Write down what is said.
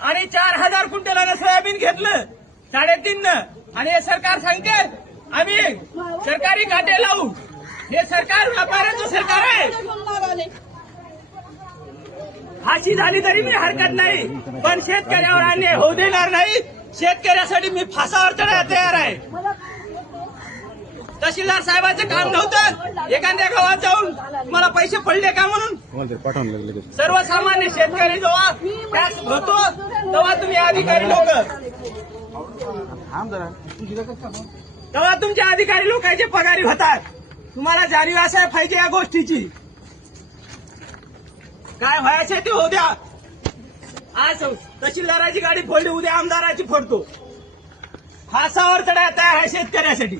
आणि 4,000 क्विंटलानं सोयाबीन घेतलं 3.5 आणि हे सरकार सांगते आम्ही सरकारी काटे लावू. हे सरकार व्यापाऱ्याचं सरकार आहे. फाशी झाली तरी मी हरकत नाही, पण शेतकऱ्यावर अन्याय होऊ देणार नाही. शेतकऱ्यासाठी मी फासावर चढायला तयार आहे. तहसीलदार साहेबांचं काम नव्हतं एखाद्या गावात जाऊन मला पैसे पडले का म्हणून. सर्वसामान्य शेतकरी जेव्हा टॅक्स भरतो तेव्हा तुम्ही अधिकारी लोक तेव्हा तुमच्या अधिकारी लोकांचे पगारी होतात. तुम्हाला जाणीव असायला पाहिजे या गोष्टीची. काय व्हायचं ते होऊ द्या. आज तहसीलदाराची गाडी फोडली, उद्या आमदाराची फोडतो. फासावर चढायला तयार आहे शेतकऱ्यासाठी.